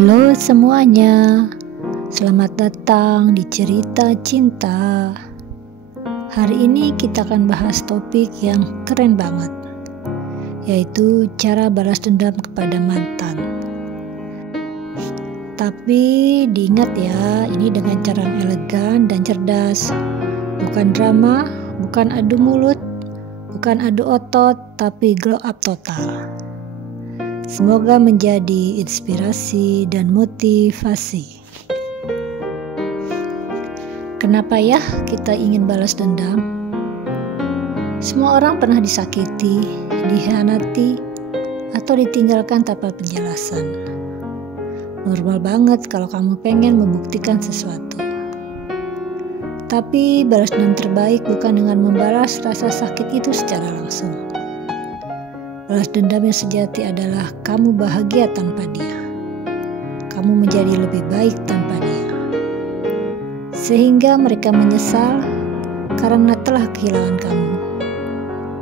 Halo semuanya, selamat datang di Cerita Cinta. Hari ini kita akan bahas topik yang keren banget, yaitu cara balas dendam kepada mantan. Tapi diingat ya, ini dengan cara yang elegan dan cerdas. Bukan drama, bukan adu mulut, bukan adu otot, tapi glow up total. Semoga menjadi inspirasi dan motivasi. Kenapa ya kita ingin balas dendam? Semua orang pernah disakiti, dikhianati, atau ditinggalkan tanpa penjelasan. Normal banget kalau kamu pengen membuktikan sesuatu. Tapi balas dendam terbaik bukan dengan membalas rasa sakit itu secara langsung. Balas dendam yang sejati adalah kamu bahagia tanpa dia. Kamu menjadi lebih baik tanpa dia. Sehingga mereka menyesal karena telah kehilangan kamu.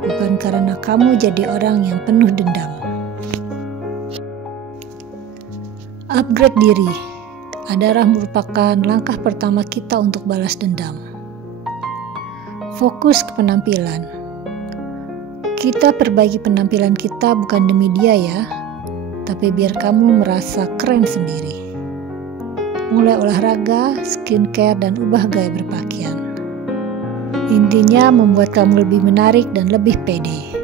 Bukan karena kamu jadi orang yang penuh dendam. Upgrade diri adalah merupakan langkah pertama kita untuk balas dendam. Fokus ke penampilan. Kita perbaiki penampilan kita bukan demi dia ya, tapi biar kamu merasa keren sendiri. Mulai olahraga, skincare, dan ubah gaya berpakaian. Intinya membuat kamu lebih menarik dan lebih pede.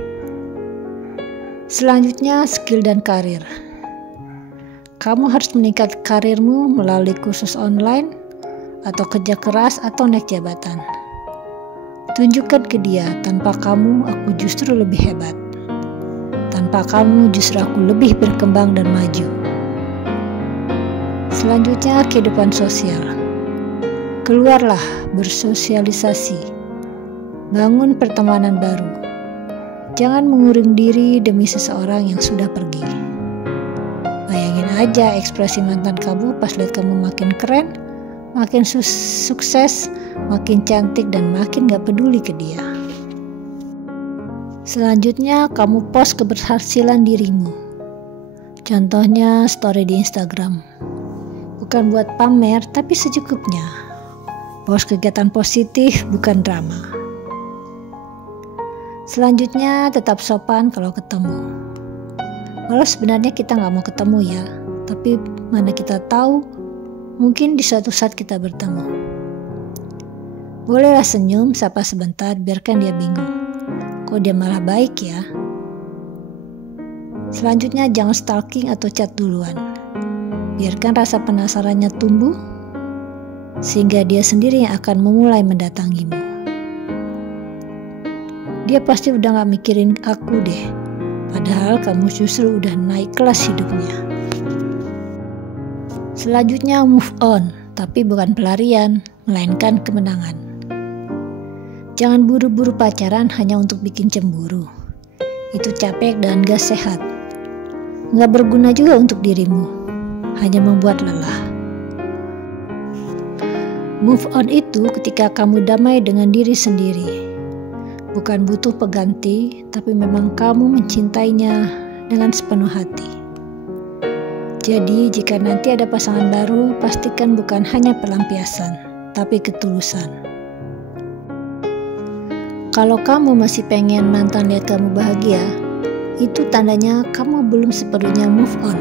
Selanjutnya, skill dan karir. Kamu harus meningkatkan karirmu melalui kursus online, atau kerja keras, atau naik jabatan. Tunjukkan ke dia, tanpa kamu aku justru lebih hebat. Tanpa kamu justru aku lebih berkembang dan maju. Selanjutnya, kehidupan sosial. Keluarlah, bersosialisasi. Bangun pertemanan baru. Jangan menguring diri demi seseorang yang sudah pergi. Bayangin aja ekspresi mantan kamu pas lihat kamu makin keren, makin sukses, makin cantik, dan makin gak peduli ke dia. Selanjutnya, kamu post keberhasilan dirimu. Contohnya story di Instagram. Bukan buat pamer, tapi secukupnya. Post kegiatan positif, bukan drama. Selanjutnya, tetap sopan kalau ketemu. Walau sebenarnya kita gak mau ketemu ya, tapi mana kita tahu, mungkin di suatu saat kita bertemu. Bolehlah senyum, sapa sebentar, biarkan dia bingung. Kok dia malah baik ya? Selanjutnya jangan stalking atau chat duluan. Biarkan rasa penasarannya tumbuh, sehingga dia sendiri yang akan memulai mendatangimu. Dia pasti udah gak mikirin aku deh, padahal kamu justru udah naik kelas hidupnya. Selanjutnya move on, tapi bukan pelarian, melainkan kemenangan. Jangan buru-buru pacaran hanya untuk bikin cemburu. Itu capek dan gak sehat. Gak berguna juga untuk dirimu, hanya membuat lelah. Move on itu ketika kamu damai dengan diri sendiri. Bukan butuh pengganti, tapi memang kamu mencintainya dengan sepenuh hati. Jadi jika nanti ada pasangan baru, pastikan bukan hanya pelampiasan, tapi ketulusan. Kalau kamu masih pengen mantan lihat kamu bahagia, itu tandanya kamu belum sepenuhnya move on.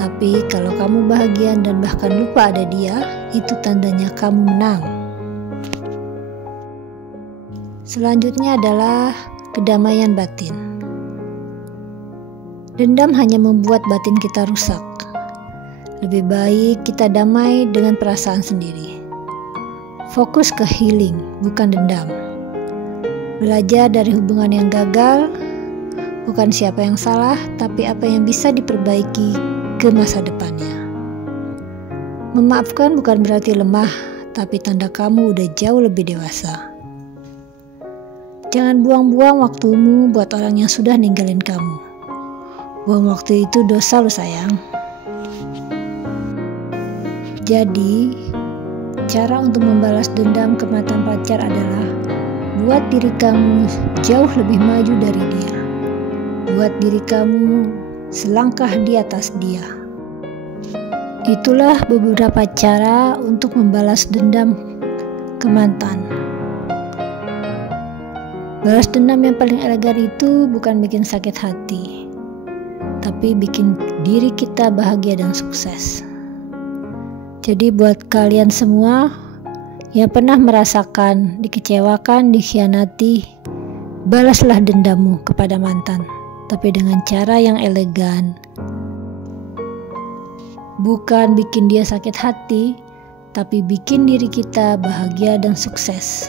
Tapi kalau kamu bahagia dan bahkan lupa ada dia, itu tandanya kamu menang. Selanjutnya adalah kedamaian batin. Dendam hanya membuat batin kita rusak. Lebih baik kita damai dengan perasaan sendiri. Fokus ke healing, bukan dendam. Belajar dari hubungan yang gagal, bukan siapa yang salah, tapi apa yang bisa diperbaiki ke masa depannya. Memaafkan bukan berarti lemah, tapi tanda kamu udah jauh lebih dewasa. Jangan buang-buang waktumu buat orang yang sudah ninggalin kamu. Buang waktu itu dosa lo sayang. Jadi, cara untuk membalas dendam ke mantan pacar adalah buat diri kamu jauh lebih maju dari dia. Buat diri kamu selangkah di atas dia. Itulah beberapa cara untuk membalas dendam ke mantan. Balas dendam yang paling elegan itu bukan bikin sakit hati, tapi bikin diri kita bahagia dan sukses. Jadi buat kalian semua yang pernah merasakan dikecewakan, dikhianati, balaslah dendammu kepada mantan, tapi dengan cara yang elegan. Bukan bikin dia sakit hati, tapi bikin diri kita bahagia dan sukses.